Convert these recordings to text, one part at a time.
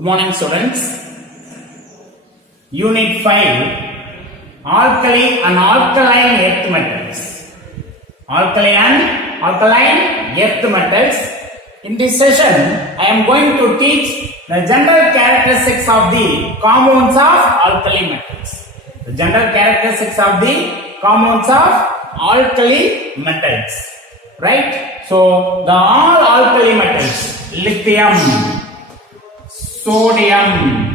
Good morning, students. Unit 5, Alkali and Alkaline Earth Metals. Alkali and Alkaline Earth Metals. In this session, I am going to teach the general characteristics of the compounds of alkali metals. The general characteristics of the compounds of alkali metals. Right? So, the all alkali metals, lithium, sodium,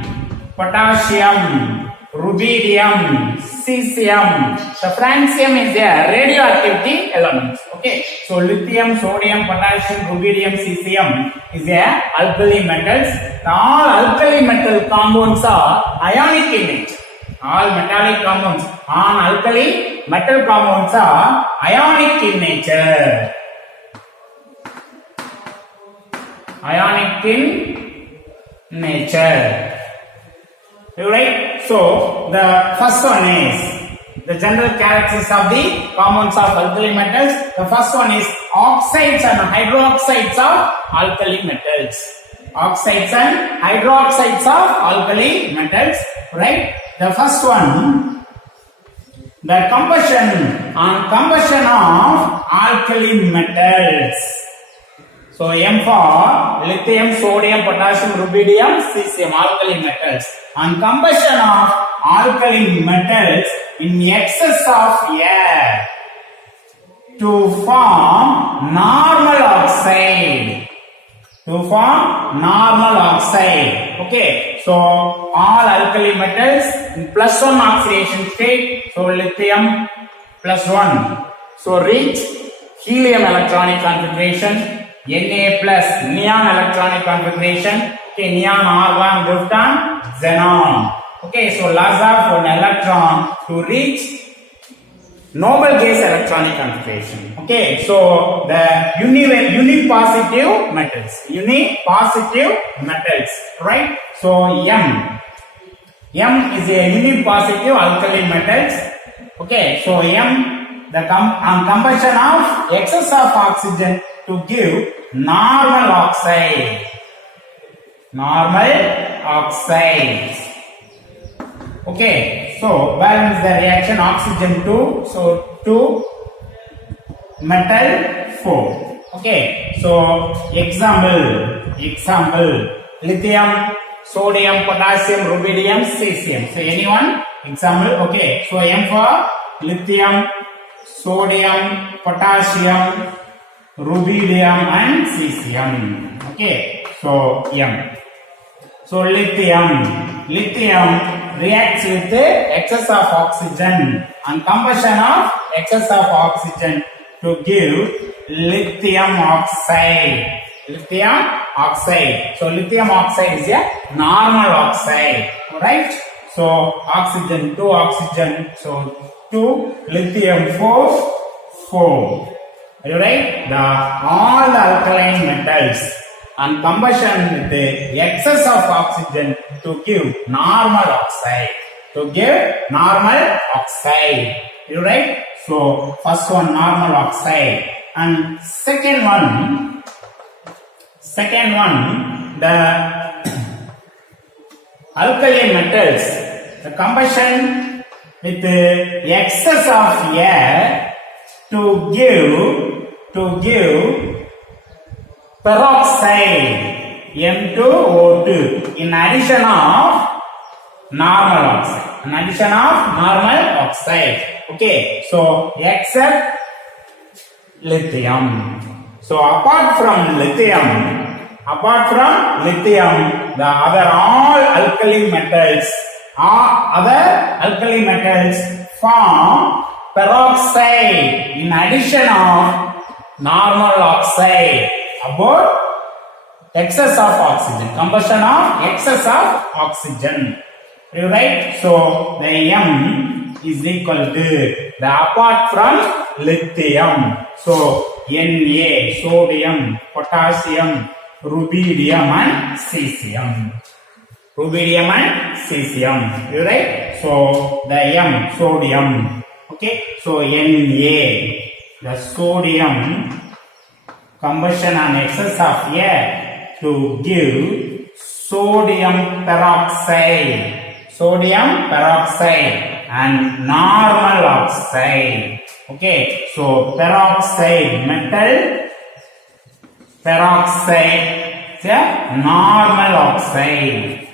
potassium, rubidium, cesium. The francium is the radioactivity elements. Okay, so lithium, sodium, potassium, rubidium, cesium is the alkali metals. All alkali metal compounds are ionic in nature. All metallic compounds on alkali metal compounds are ionic in nature. Ionic in nature. Right? So the first one is the general characteristics of the compounds of alkali metals. The first one is oxides and hydroxides of alkali metals. Oxides and hydroxides of alkali metals. Right? The first one, the combustion of alkali metals. So M for lithium, sodium, potassium, rubidium, cesium, alkali metals. On combustion of alkali metals in excess of air to form normal oxide. Okay, so all alkali metals in +1 oxidation state. So lithium +1. So reach helium electronic configuration. Na plus neon electronic configuration. Okay, neon, argon, krypton, xenon. Okay, so loss of one electron to reach noble gas electronic configuration. Okay, so the unipositive metals, right? So M is a unipositive alkali metals. Okay, so M on combustion of excess of oxygen to give normal oxide. Okay, so balance the reaction oxygen 2, so 2 metal 4. Okay, so example lithium, sodium, potassium, rubidium, cesium. So anyone example? Okay, so M for lithium, sodium, potassium, rubidium and cesium. Okay, so M. So lithium reacts with the excess of oxygen on combustion of excess of oxygen to give lithium oxide. So lithium oxide is a normal oxide. Right? So oxygen 2 oxygen. So 2 lithium 4. Are you right? All the alkaline metals on combustion with the excess of oxygen to give normal oxide. You right? So first one normal oxide, and second one the alkali metals, the combustion with the excess of air to give peroxide M2O2 in addition of normal oxide. Okay, so except lithium. So apart from lithium, the other all alkali metals form peroxide in addition of normal oxide about excess of oxygen, combustion of excess of oxygen. You right? So the M is equal to the apart from lithium. So Na, sodium, potassium, rubidium and cesium. You right? So the M, sodium. Okay, so Na, the sodium combustion on excess of air to give sodium peroxide, sodium peroxide and normal oxide. Okay, so peroxide metal, peroxide normal oxide,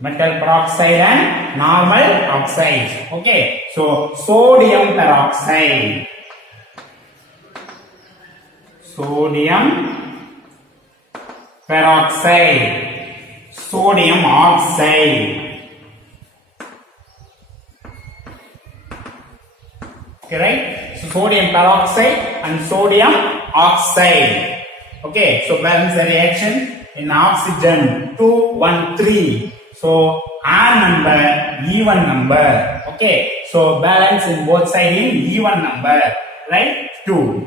metal peroxide and normal oxide. Okay, so sodium peroxide, sodium peroxide, sodium oxide. Okay, right? So sodium peroxide and sodium oxide. Okay, so balance the reaction in oxygen 2, 1, 3. So odd number, even number. Okay, so balance in both sides in even number, right? 2.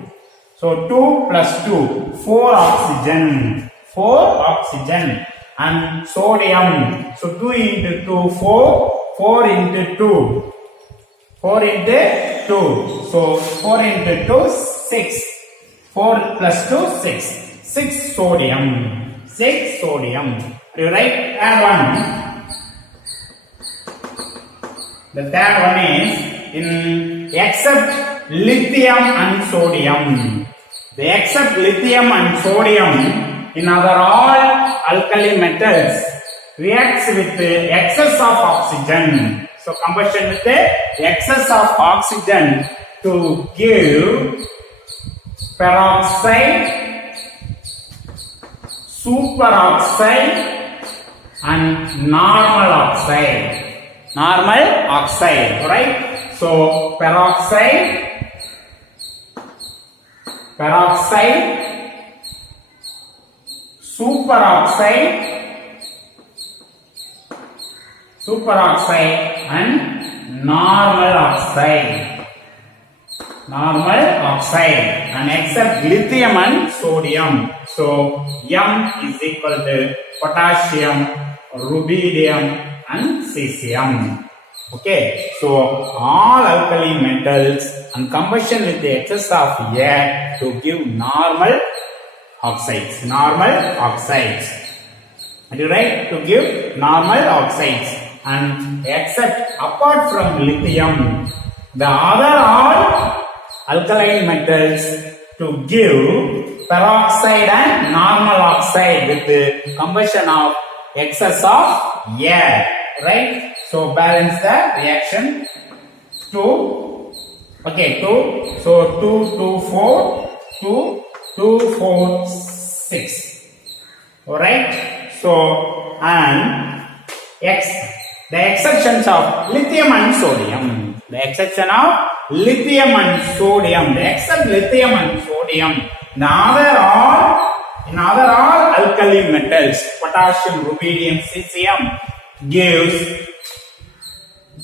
So 2 plus 2, 4 oxygen, 4 oxygen and sodium. So 2 into 2, 4, 4 into 2, 4 into 2. So 4 into 2, 6. 4 plus 2, 6. 6 sodium. 6 sodium. You write third one. The third one is in except lithium and sodium. They accept lithium and sodium in other all alkali metals reacts with the excess of oxygen. So combustion with the excess of oxygen to give peroxide, superoxide and normal oxide. Normal oxide, right? So peroxide, peroxide, superoxide, superoxide and normal oxide, normal oxide and except lithium and sodium. So M is equal to potassium, rubidium and cesium. Okay, so all alkali metals and combustion with the excess of air to give normal oxides, normal oxides. And you write to give normal oxides and except apart from lithium, the other all alkaline metals to give peroxide and normal oxide with the combustion of excess of air, right? So balance the reaction. 2, okay, 2, so 2, 2, 4, 2, 2, 4, 6. Alright, so and the exceptions of lithium and sodium. The exception of lithium and sodium. The except lithium and sodium. In other all alkali metals, potassium, rubidium, cesium gives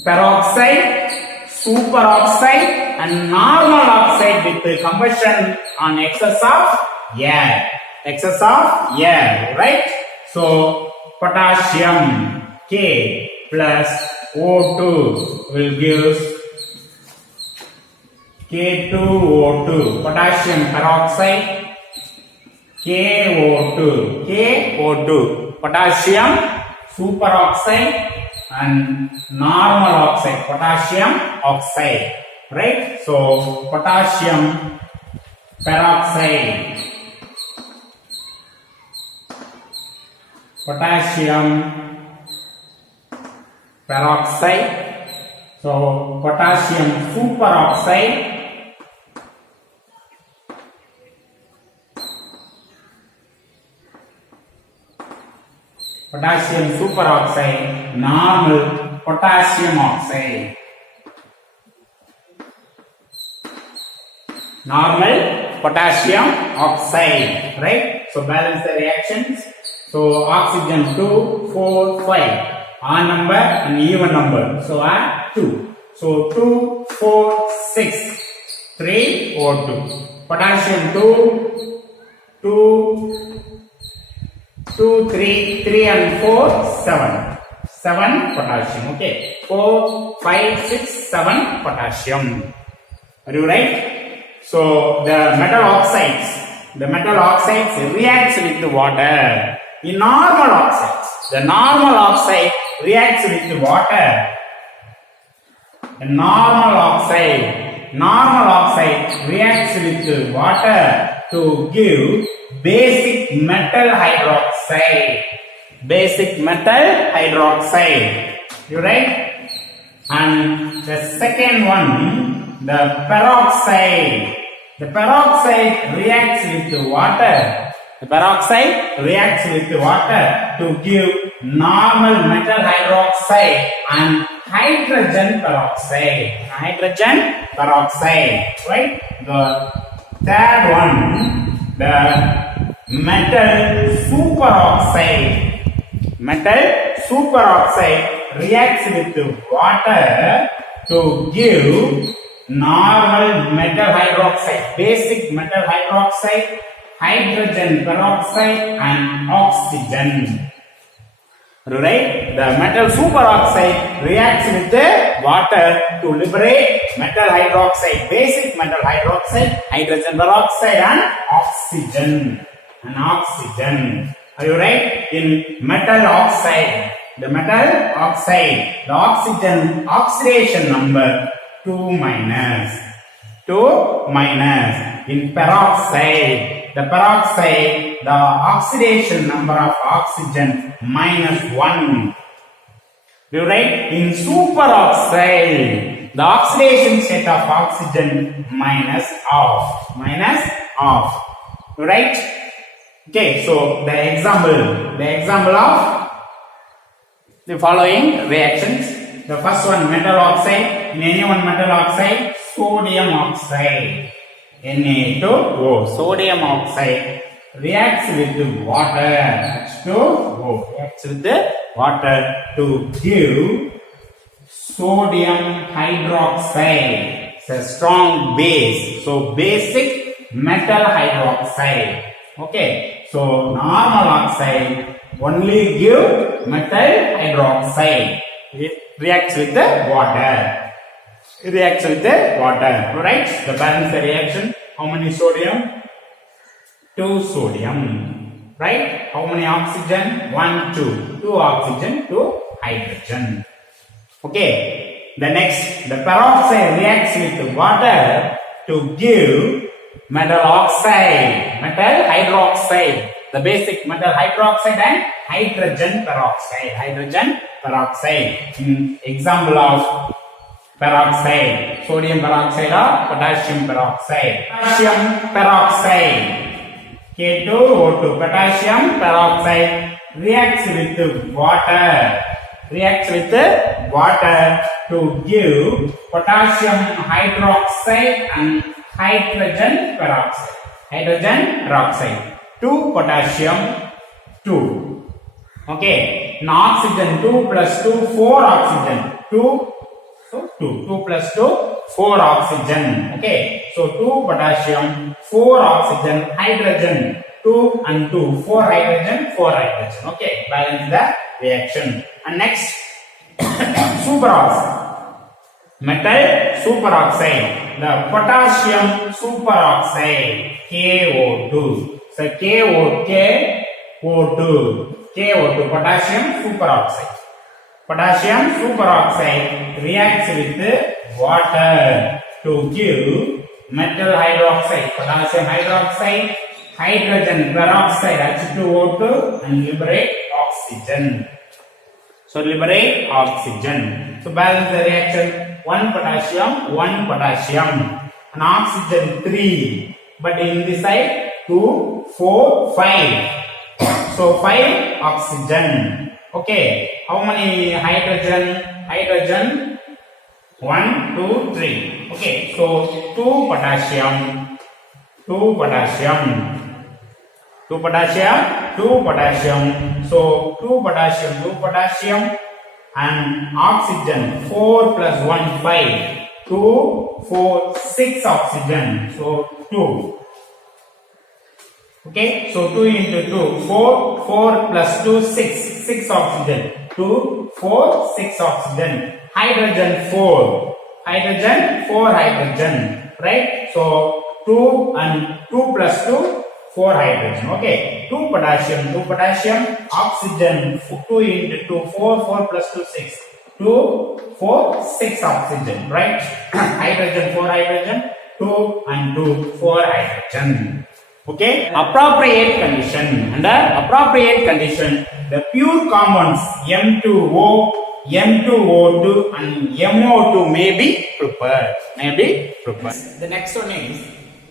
peroxide, superoxide and normal oxide with the combustion on excess of air. Excess of air, right? So potassium K plus O2 will give K2O2. Potassium peroxide KO2. Potassium superoxide and normal oxide, potassium oxide, right? So potassium peroxide, so potassium superoxide, potassium superoxide, normal potassium oxide, normal potassium oxide, right? So balance the reactions. So oxygen 2, 4, 5, odd number and even number. So add 2. So 2, 4, 6, 3, O2. Potassium 2, 3 and 4, 7. 7 potassium. Okay. 4, 5, 6, 7 potassium. Are you right? So the metal oxides the metal oxides reacts with the water. In normal oxides, the normal oxide reacts with the water. A normal oxide reacts with the water to give basic metal hydroxide. Basic metal hydroxide. You right? And the second one, the peroxide. The peroxide reacts with the water. The peroxide reacts with the water to give normal metal hydroxide and hydrogen peroxide. Hydrogen peroxide. Right? The third one, the metal superoxide. Metal superoxide reacts with the water to give normal metal hydroxide, basic metal hydroxide, hydrogen peroxide and oxygen. Right? The metal superoxide reacts with the water to liberate metal hydroxide, basic metal hydroxide, hydrogen peroxide and oxygen. Are you right? In metal oxide, the oxygen oxidation number 2 minus. In peroxide, the oxidation number of oxygen -1. You write in superoxide, the oxidation state of oxygen -half. You right? Okay, so the example of the following reactions. The first one, metal oxide. In any one metal oxide, sodium oxide, Na2O, sodium oxide reacts with the water, H2O, reacts with the water to give sodium hydroxide. It's a strong base, so basic metal hydroxide. Okay, so normal oxide only give metal hydroxide. It reacts with the water. Right? The balance the reaction. How many sodium? 2 sodium. Right? How many oxygen? 1, 2. 2 oxygen, 2 hydrogen. Okay. The next, the peroxide reacts with the water to give metal oxide, metal hydroxide, the basic metal hydroxide and hydrogen peroxide. In example of peroxide, sodium peroxide or potassium peroxide. Potassium peroxide, K2O2, potassium peroxide reacts with the water to give potassium hydroxide and hydrogen peroxide. 2 potassium, 2. Okay. In oxygen, 2 plus 2, 4 oxygen. 2. So 2 plus 2, 4 oxygen. Okay. So 2 potassium, 4 oxygen, hydrogen. 2 and 2, 4 hydrogen. Okay. Balance the reaction. And next, superoxide. Metal superoxide. The potassium superoxide, KO2. So KO2, potassium superoxide. Potassium superoxide reacts with the water to give metal hydroxide, potassium hydroxide, hydrogen peroxide, H2O2 and liberate oxygen. So liberate oxygen. So balance the reaction. 1 potassium, 1 potassium, and oxygen 3. But in this side 2, 4, 5. So 5 oxygen. Okay. How many hydrogen? 1, 2, 3. Okay. So 2 potassium, 2 potassium. So 2 potassium and oxygen 4 plus 1 5. 2, 4, 6 oxygen. So 2. Okay, so 2 into 2, 4, 4 plus 2, 6 oxygen. 2, 4, 6 oxygen. Hydrogen 4 hydrogen, right? So 2 and 2 plus 2, 4 hydrogen. Okay, 2 potassium, oxygen, 2 into 2, 4 plus 2, 6. 2, 4, 6 oxygen, right? Hydrogen, 4 hydrogen, 2 and 2, 4 hydrogen. Okay, appropriate condition. Under appropriate condition, the pure compounds M2O, M2O2 and MO2 may be prepared. The next one is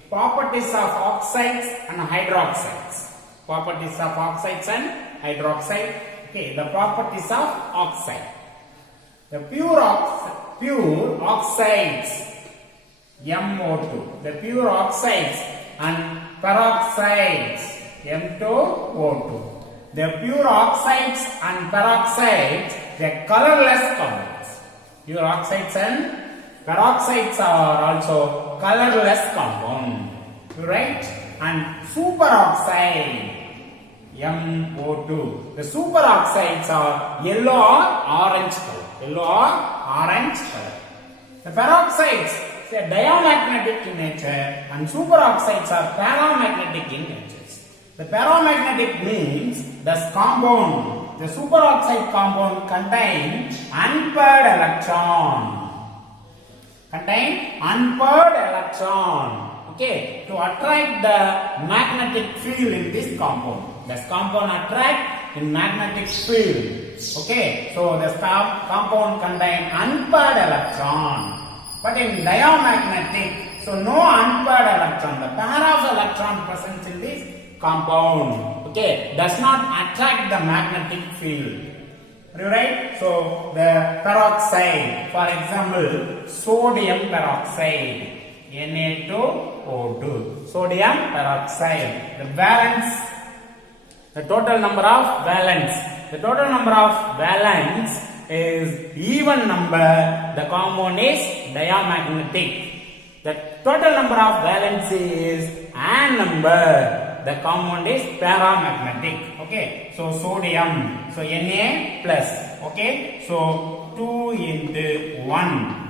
properties of oxides and hydroxides. Properties of oxides and hydroxide. Okay, the properties of oxide. The pure oxides MO2. The pure oxides and peroxides M2O2. The pure oxides and peroxides, they are colorless compounds. Pure oxides and peroxides are also colorless compound, right? And superoxide MO2. The superoxides are yellow or orange color. The peroxides, they are diamagnetic in nature and superoxides are paramagnetic in nature. The paramagnetic means the superoxide compound contains unpaired electron. Okay, to attract the magnetic field in this compound. This compound attract in magnetic field. Okay, so this compound contains unpaired electron. But in diamagnetic, so no unpaired electron. The pair of electron present in this compound, okay, does not attract the magnetic field. Right? So the peroxide, for example, sodium peroxide, Na2O2. Sodium peroxide. The valence, the total number of valence. The total number of valence is even number. The compound is diamagnetic. The total number of valence is an number. The compound is paramagnetic. Okay, so sodium, so Na plus. Okay, so 2 into 1.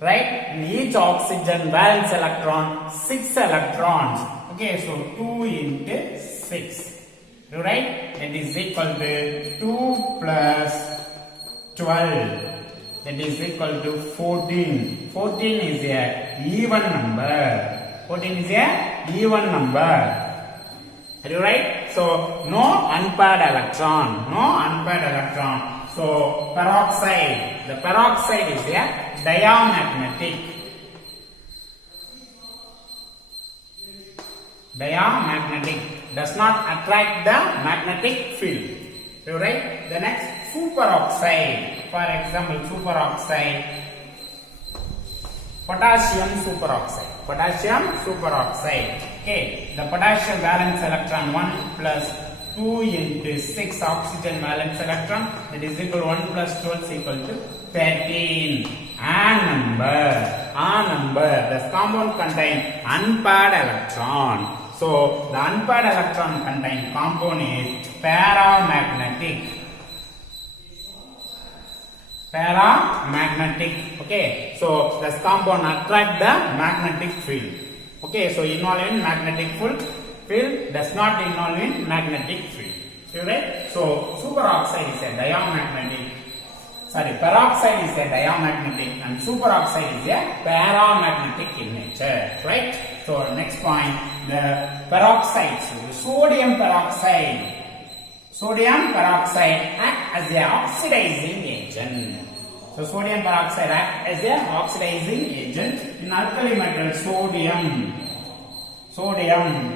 Right? In each oxygen valence electron, 6 electrons. Okay, so 2 into 6. Right? That is equal to 2 plus 12. That is equal to 14. 14 is a even number. 14 is a even number. Are you right? So no unpaired electron. So peroxide. The peroxide is a diamagnetic. Does not attract the magnetic field. Are you right? The next, superoxide. For example, superoxide. Potassium superoxide. Okay, the potassium valence electron 1 plus 2 into 6 oxygen valence electron, that is equal to 1 plus 12 is equal to 13. A number. The compound contains unpaired electron. So the unpaired electron contained compound is paramagnetic. Okay, so this compound attract the magnetic field. Okay, so involve in magnetic field does not involve in magnetic field. Right? So superoxide is a diamagnetic. Peroxide is a diamagnetic and superoxide is a paramagnetic in nature. Right? So next point, the peroxide. So the sodium peroxide acts as a oxidizing agent. So sodium peroxide acts as a oxidizing agent in alkali metal sodium,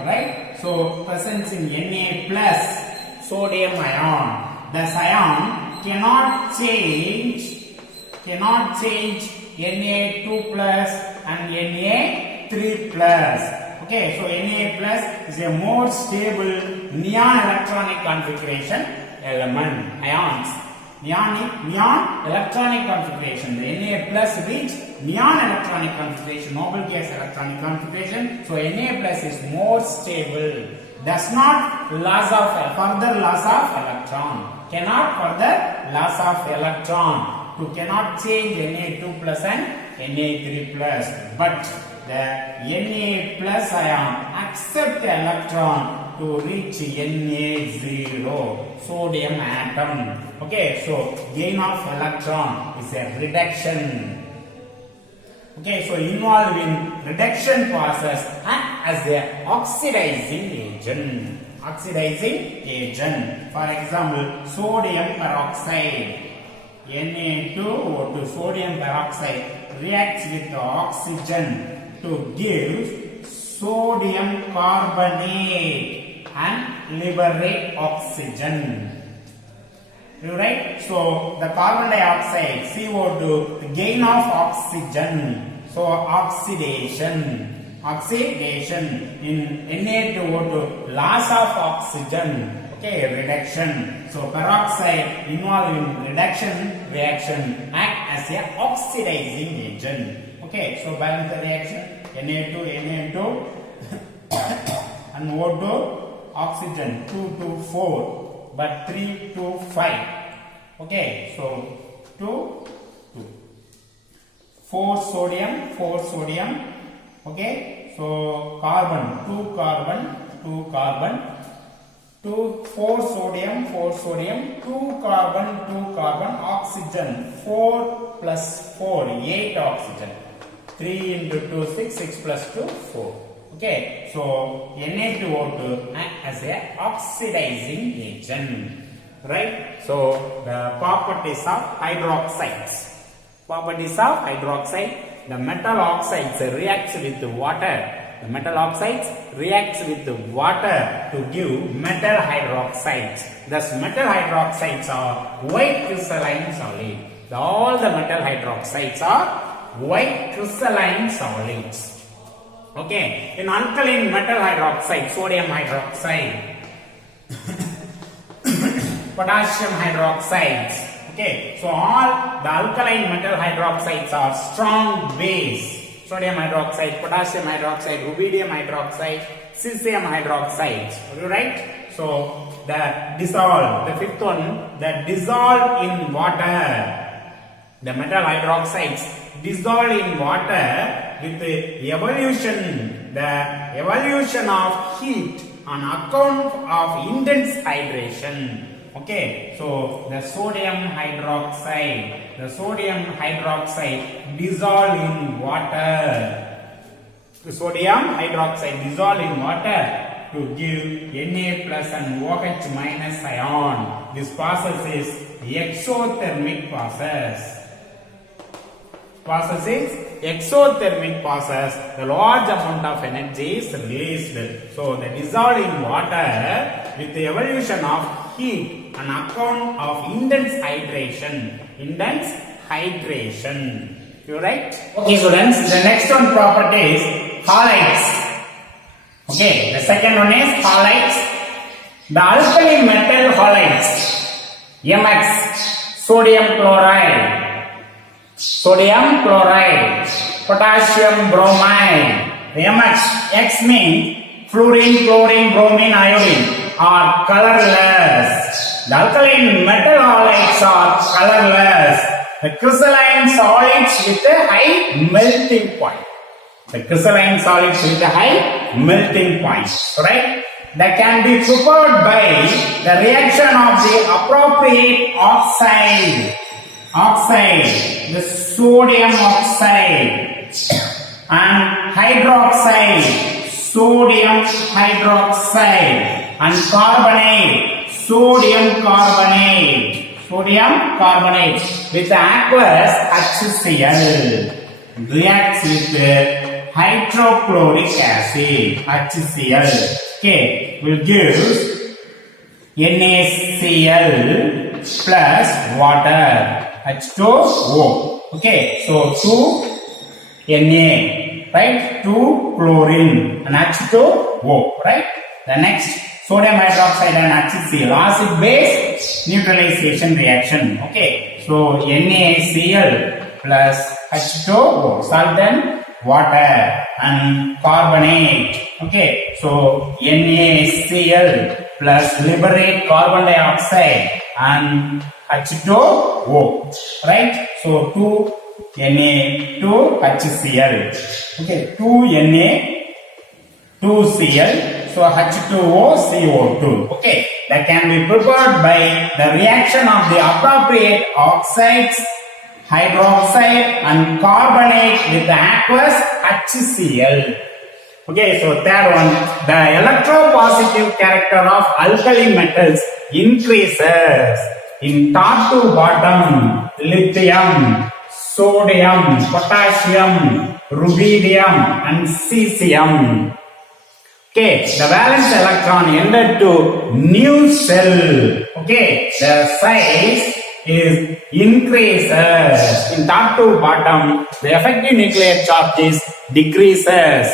right? So presence in Na plus sodium ion. This ion cannot change Na2 plus and Na3 plus. Okay, so Na plus is a more stable neon electronic configuration element, ions. Neon electronic configuration. The Na plus reach neon electronic configuration, noble gas electronic configuration. So Na plus is more stable. Does not further loss of electron. Cannot further loss of electron. To cannot change Na2 plus and Na3 plus. But the Na plus ion accept electron to reach Na0, sodium atom. Okay, so gain of electron is a reduction. Okay, so involved in reduction process act as a oxidizing agent. Oxidizing agent. For example, sodium peroxide. Na2O2, sodium peroxide reacts with oxygen to give sodium carbonate and liberate oxygen. Right? So the carbon dioxide CO2, the gain of oxygen. So oxidation. Oxidation in Na2O2, loss of oxygen. Okay, reduction. So peroxide involved in reduction reaction act as a oxidizing agent. Okay, so balance the reaction. Na2 and O2 oxygen 2 to 4 but 3 to 5. Okay, so 2 4 sodium. Okay, so carbon 2 carbon 2 4 sodium 2 carbon oxygen 4 plus 4 8 oxygen 3 into 2 6 plus 2 4. Okay, so Na2O2 act as a oxidizing agent, right? So the properties of hydroxides. Properties of hydroxide: the metal oxides reacts with water. The metal oxides reacts with water to give metal hydroxides. Thus, metal hydroxides are white crystalline solid. All the metal hydroxides are white crystalline solids. Okay, in alkaline metal hydroxide, sodium hydroxide, potassium hydroxides. Okay, so all the alkaline metal hydroxides are strong base. Sodium hydroxide, potassium hydroxide, rubidium hydroxide, cesium hydroxide. Right? So the fifth one, the dissolve in water. The metal hydroxides dissolve in water with the evolution of heat on account of intense hydration. Okay, so the sodium hydroxide dissolve in water. The sodium hydroxide dissolve in water to give Na plus and OH minus ion. This process is exothermic process. Exothermic process. The large amount of energy is released. So the dissolve in water with the evolution of heat on account of intense hydration. You right? Okay, students. The next one property is halides. Okay, the second one is halides. The alkali metal halides. MX, sodium chloride, potassium bromide. MX, X means fluorine, chlorine, bromine, iodine are colorless. The alkaline metal halides are colorless. The crystalline solids with a high melting point. Right? That can be prepared by the reaction of the appropriate oxide, the sodium oxide and hydroxide, sodium hydroxide and carbonate, sodium carbonate with aqueous HCl reacts with hydrochloric acid HCl. Okay, will give NaCl plus water H2O. Okay, so 2 Na, right? 2 chlorine and H2O, right? The next sodium hydroxide and HCl, acid base neutralization reaction. Okay, so NaCl plus H2O, salt and water and carbonate. Okay, so NaCl plus liberate carbon dioxide and H2O, right? So 2 Na2HCl. Okay, 2Na 2Cl. So H2O CO2. Okay, that can be prepared by the reaction of the appropriate oxides, hydroxide and carbonate with the aqueous HCl. Okay, so third one, the electropositive character of alkali metals increases in top to bottom: lithium, sodium, potassium, rubidium and cesium. Okay, the valence electron entered to new cell. Okay, the size is increases in top to bottom. The effective nuclear charge is decreases.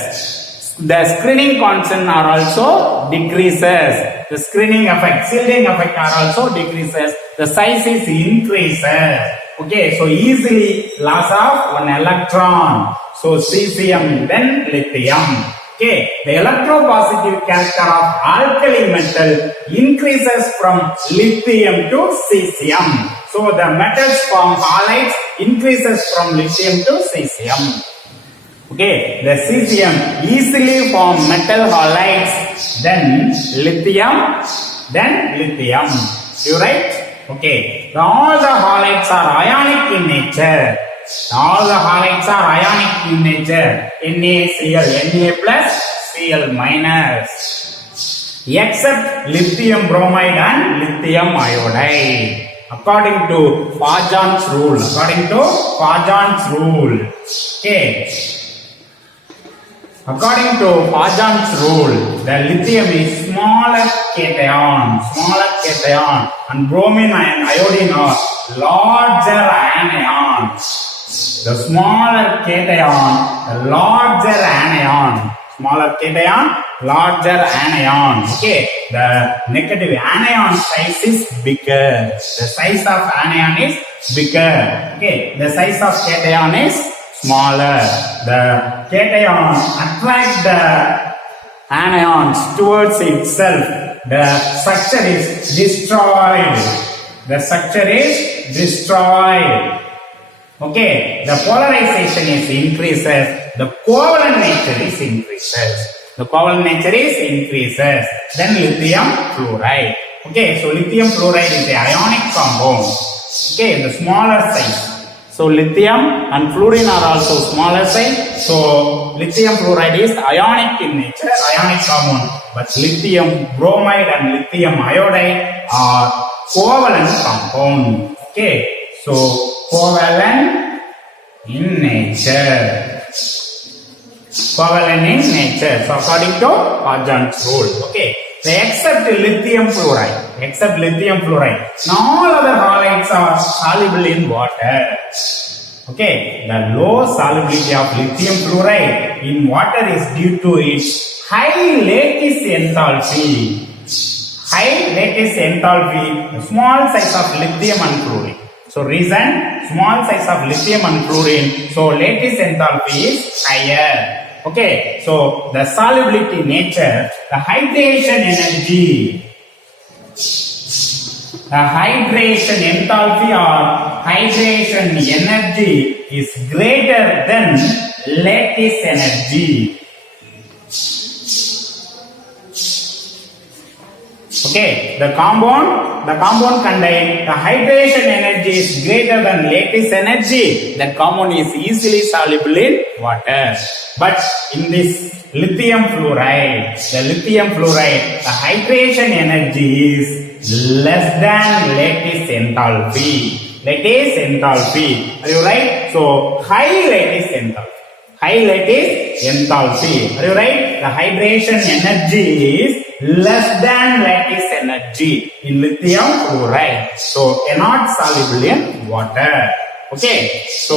The screening constant are also decreases. The screening effect, shielding effect are also decreases. The size is increases. Okay, so easily loss of one electron. So cesium, then lithium. Okay, the electropositive character of alkali metal increases from lithium to cesium. So the metals form halides increases from lithium to cesium. Okay, the cesium easily form metal halides, then lithium. You right? Okay, all the halides are ionic in nature. All the halides are ionic in nature. NaCl, Na plus, Cl minus. Except lithium bromide and lithium iodide. According to Pajan's rule. Okay. According to Pajan's rule, the lithium is smaller cation, and bromine and iodine are larger anions. The smaller cation, the larger anion. Smaller cation, larger anion. Okay, the negative anion size is bigger. The size of anion is bigger. Okay, the size of cation is smaller. The cation attracts the anions towards itself. The structure is destroyed. Okay, the polarization is increases. The covalent nature is increases. Then lithium fluoride. Okay, so lithium fluoride is the ionic compound. Okay, the smaller size. So lithium and fluorine are also smaller size. So lithium fluoride is ionic in nature, ionic compound. But lithium bromide and lithium iodide are covalent compound. Okay, so covalent in nature. So according to Pajan's rule. Okay, so except lithium fluoride. Now all other halides are soluble in water. Okay, the low solubility of lithium fluoride in water is due to its high lattice enthalpy. The small size of lithium and fluorine. So reason, small size of lithium and fluorine, so lattice enthalpy is higher. Okay, so the solubility nature, the hydration energy, the hydration enthalpy or hydration energy is greater than lattice energy. Okay, the compound contain the hydration energy is greater than lattice energy. That compound is easily soluble in water. But in this lithium fluoride, the hydration energy is less than lattice enthalpy. Are you right? So high lattice enthalpy. Are you right? The hydration energy is less than lattice energy in lithium fluoride. So cannot soluble in water. Okay, so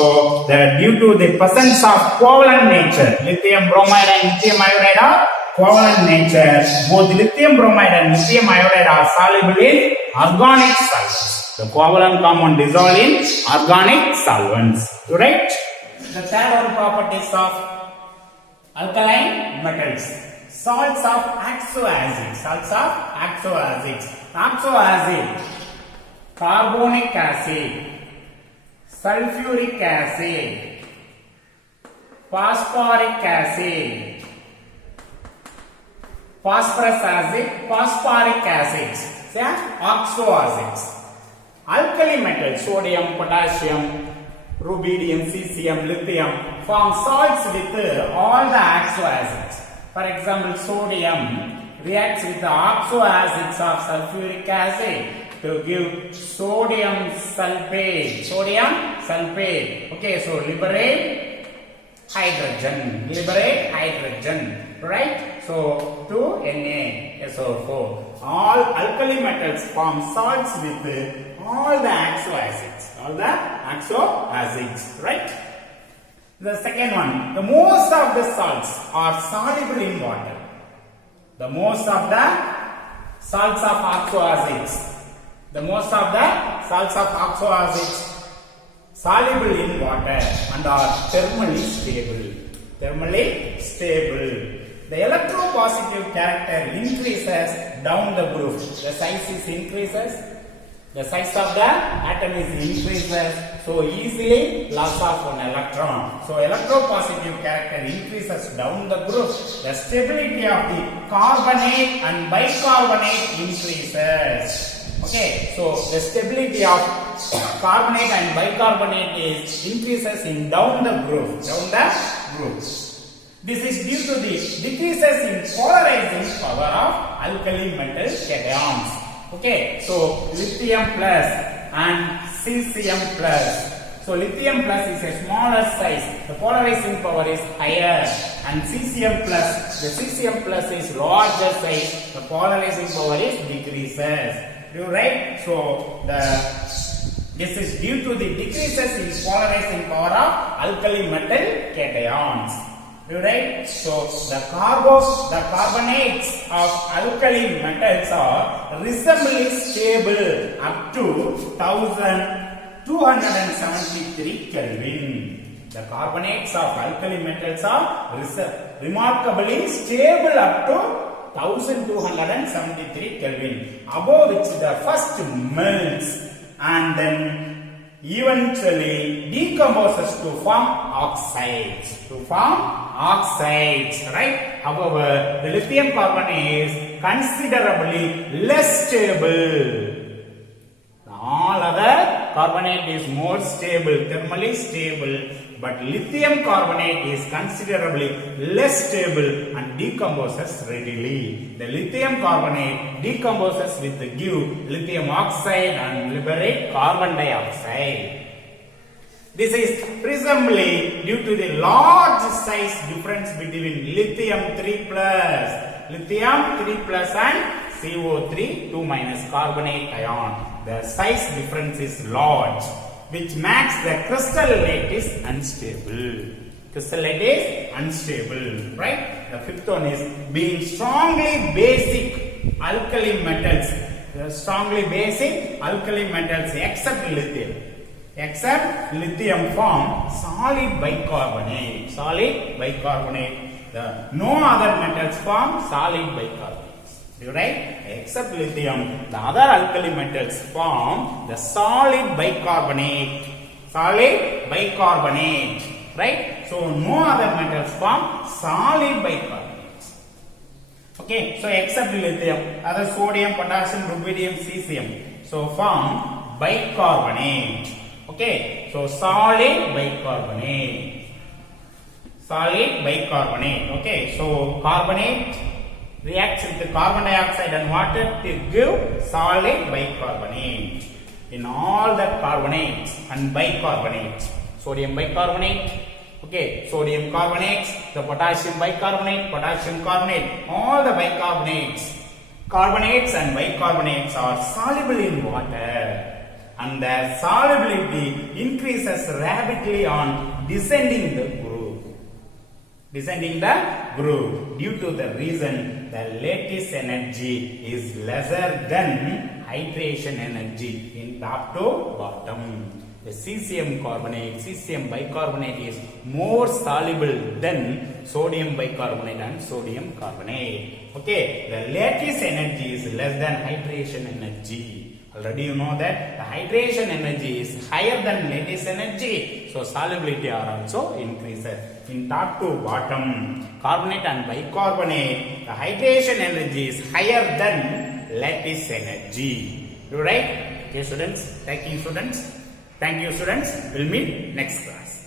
due to the presence of covalent nature, lithium bromide and lithium iodide are covalent nature. Both lithium bromide and lithium iodide are soluble in organic solvents. The covalent compound dissolve in organic solvents. Right? The third one properties of alkaline metals. Salts of oxoacids. Oxoacid, carbonic acid, sulfuric acid, phosphoric acid, phosphorus acid, phosphoric acids, oxo acids. Alkali metals, sodium, potassium, rubidium, cesium, lithium, form salts with all the oxo acids. For example, sodium reacts with the oxo acids of sulfuric acid to give sodium sulfate. Sodium sulfate. Okay, so liberate hydrogen. Liberate hydrogen. Right? So 2Na-SO4. All alkali metals form salts with all the oxo acids. All the oxo acids. Right? The second one. The most of the salts are soluble in water. The most of the salts of oxo acids. The most of the salts of oxo acids soluble in water and are thermally stable. Thermally stable. The electropositive character increases down the group. The size is increases. The size of the atom is increases. So easily loss of one electron. So electropositive character increases down the group. The stability of the carbonate and bicarbonate increases. Okay, so the stability of carbonate and bicarbonate increases in down the group. Down the group. This is due to the decreases in polarizing power of alkali metal cations. Okay, so lithium plus and cesium plus. So lithium plus is a smaller size. The polarizing power is higher, and cesium plus. The cesium plus is larger size. The polarizing power is decreases. You right? So this is due to the decreases in polarizing power of alkali metal cations. You right? So the carbonates of alkali metals are reasonably stable up to 1273 Kelvin. The carbonates of alkali metals are remarkably stable up to 1273 Kelvin, above which the first melts and then eventually decomposes to form oxides. Right? However, the lithium carbonate is considerably less stable. All other carbonate is more stable, thermally stable, but lithium carbonate is considerably less stable and decomposes readily. The lithium carbonate decomposes with the give lithium oxide and liberate carbon dioxide. This is presumably due to the large size difference between lithium 3+, and CO3 2- carbonate ion. The size difference is large, which makes the crystal lattice unstable. Crystal lattice unstable, right? The fifth one is being strongly basic alkali metals. Strongly basic alkali metals except lithium. Form solid bicarbonate. No other metals form solid bicarbonates. You right? Except lithium, the other alkali metals form the solid bicarbonate. Right? So no other metals form solid bicarbonates. Okay, so except lithium, other sodium, potassium, rubidium, cesium. So form bicarbonate. Okay, so solid bicarbonate. Okay, so carbonate reacts with the carbon dioxide and water to give solid bicarbonate. In all the carbonates and bicarbonates, sodium bicarbonate, okay, sodium carbonates, the potassium bicarbonate, potassium carbonate, all the bicarbonates, carbonates and bicarbonates are soluble in water, and their solubility increases rapidly on descending the group due to the reason the lattice energy is lesser than hydration energy in top to bottom. The cesium bicarbonate is more soluble than sodium bicarbonate and sodium carbonate. Okay, the lattice energy is less than hydration energy. Already you know that the hydration energy is higher than lattice energy. So solubility are also increases. In top to bottom, carbonate and bicarbonate, the hydration energy is higher than lattice energy. You right? Okay students, thank you students. Thank you students. We'll meet next class.